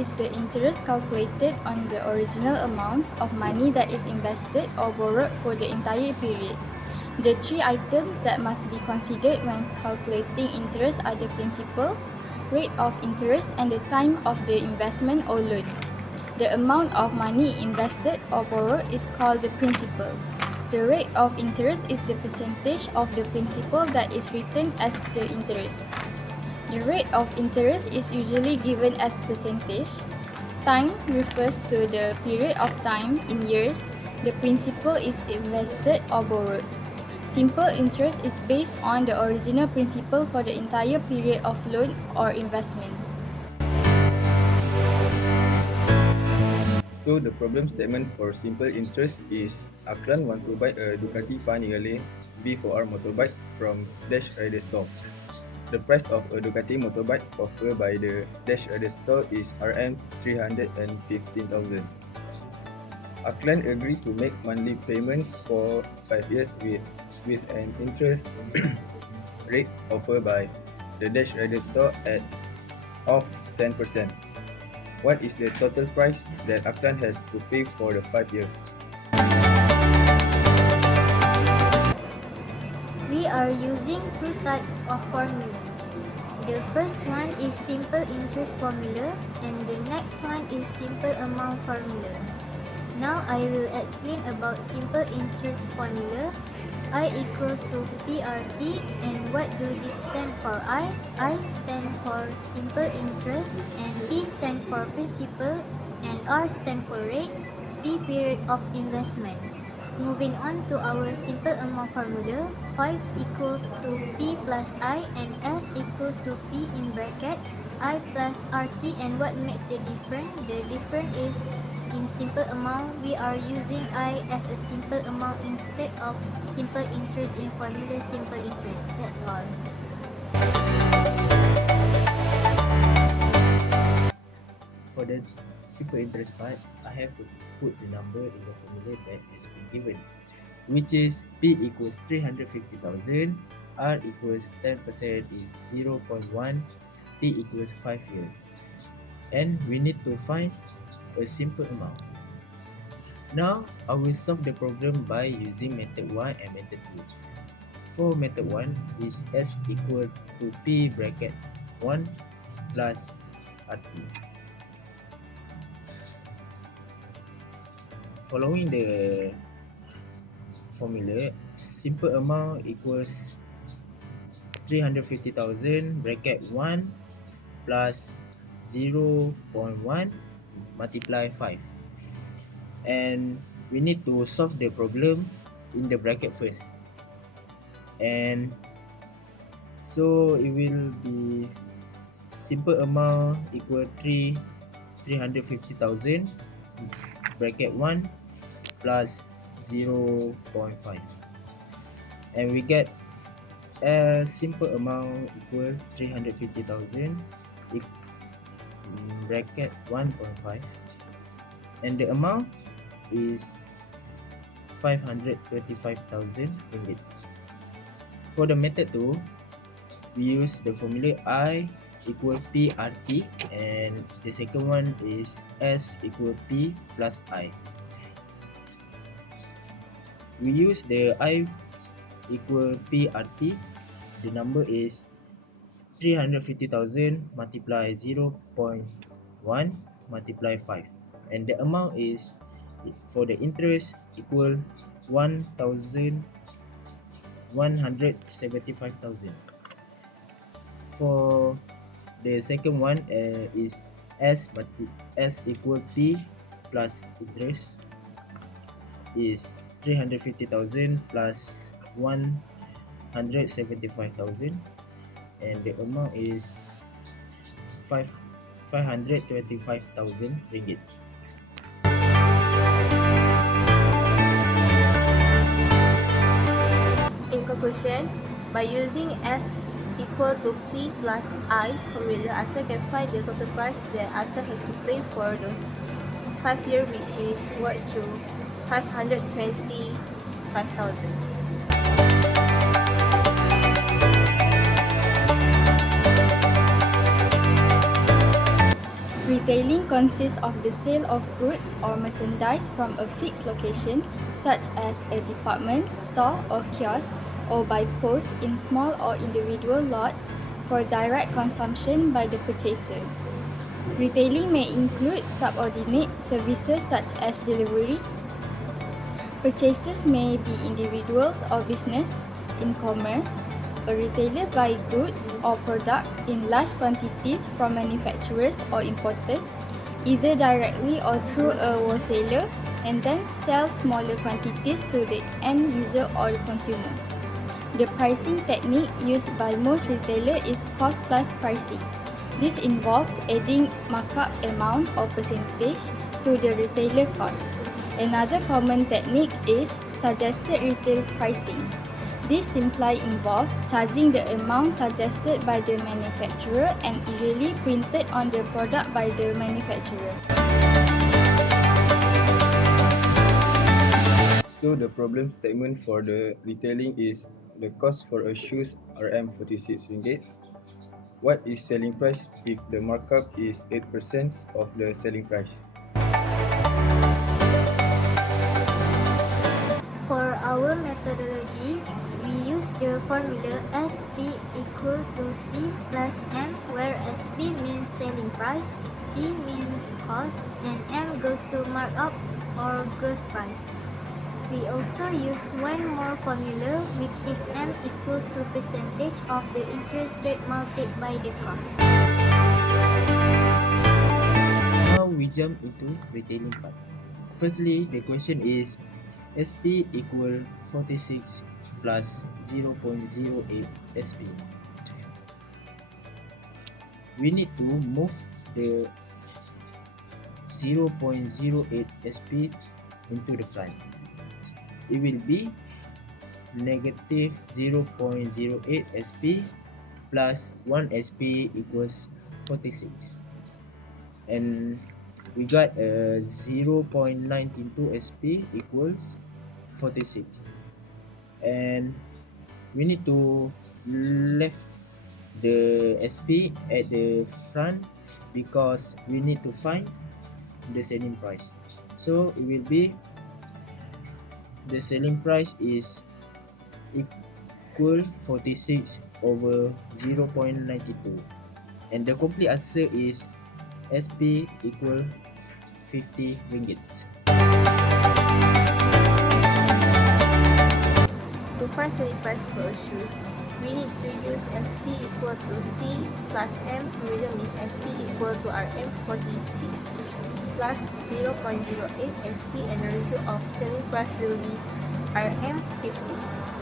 is the interest calculated on the original amount of money that is invested or borrowed for the entire period. The three items that must be considered when calculating interest are the principal, rate of interest, and the time of the investment or loan. The amount of money invested or borrowed is called the principal. The rate of interest is the percentage of the principal that is written as the interest. The rate of interest is usually given as percentage. Time refers to the period of time in years the principal is invested or borrowed. Simple interest is based on the original principal for the entire period of loan or investment. So the problem statement for simple interest is Aklan want to buy a Ducati Panigale V4R motorbike from Dash Rider Store. The price of a Ducati motorbike offered by the Dash Rider Store is Rm 315,000. Aklan agreed to make monthly payment for 5 years with an interest rate offered by the Dash Rider Store of 10%. What is the total price that Aklan has to pay for the 5 years? We are using two types of formula. The first one is simple interest formula and the next one is simple amount formula. Now I will explain about simple interest formula. I equals to PRT, and what do this stand for? I stand for simple interest, and P stand for principal, and R stand for rate, T period of investment. Moving on to our simple amount formula, 5 equals to P plus I and S equals to P in brackets, I plus RT, and what makes the difference? The difference is in simple amount, we are using I as a simple amount instead of simple interest in formula simple interest. That's all. For the simple interest part, I have to put the number in the formula that has been given, which is P equals 350,000, R equals 10% is 0.1, T equals 5 years. And we need to find a simple amount. Now, I will solve the problem by using method 1 and method 2. For method 1 is S equal to P bracket 1 plus RT. Following the formula, simple amount equals 350,000 bracket 1 plus 0.1 multiply 5, and we need to solve the problem in the bracket first, and so it will be simple amount equal 350,000 bracket 1 plus 0.5, and we get a simple amount equal 350,000 bracket 1.5, and the amount is 525,000 ringgit. For the method 2, we use the formula I equal PRT, and the second one is S equal P plus I. We use the I equal PRT. The number is 350,000 multiply 0.1 multiply 5, and the amount is for the interest equal 175,000. For the second one is S equal T plus interest is 350,000 plus 175,000, and the amount is 525,000 ringgit. In conclusion, by using S equal to P plus I formula, ASA can find the total price that ASA has to pay for the 5 year, which is worth to 525,000. Retailing consists of the sale of goods or merchandise from a fixed location, such as a department store or kiosk, or by post in small or individual lots for direct consumption by the purchaser. Retailing may include subordinate services such as delivery. Purchasers may be individuals or business. In commerce, a retailer buys goods or products in large quantities from manufacturers or importers, either directly or through a wholesaler, and then sells smaller quantities to the end user or the consumer. The pricing technique used by most retailers is cost plus pricing. This involves adding markup amount or percentage to the retailer cost. Another common technique is suggested retail pricing. This simply involves charging the amount suggested by the manufacturer and usually printed on the product by the manufacturer. So the problem statement for the retailing is the cost for a shoes RM46 ringgit. What is selling price if the markup is 8% of the selling price? For our methodology, we use the formula SP equal to C plus M, where SP means selling price, C means cost, and M goes to markup or gross price. We also use one more formula, which is M equals to percentage of the interest rate multiplied by the cost. Now we jump into retailing part. Firstly, the question is SP equal 46 plus 0.08 SP. We need to move the 0.08 SP into the front. It will be negative 0.08 SP plus 1 SP equals 46. And we got a 0.92 SP equals 46. And we need to left the SP at the front because we need to find the selling price. So it will be the selling price is equal 46 over 0.92, and the complete answer is SP equal 50 ringgit. To find selling price for a shoes, we need to use SP equal to C plus M, formula means SP equal to RM46 plus 0.08 SP, and the result of selling price will be RM50.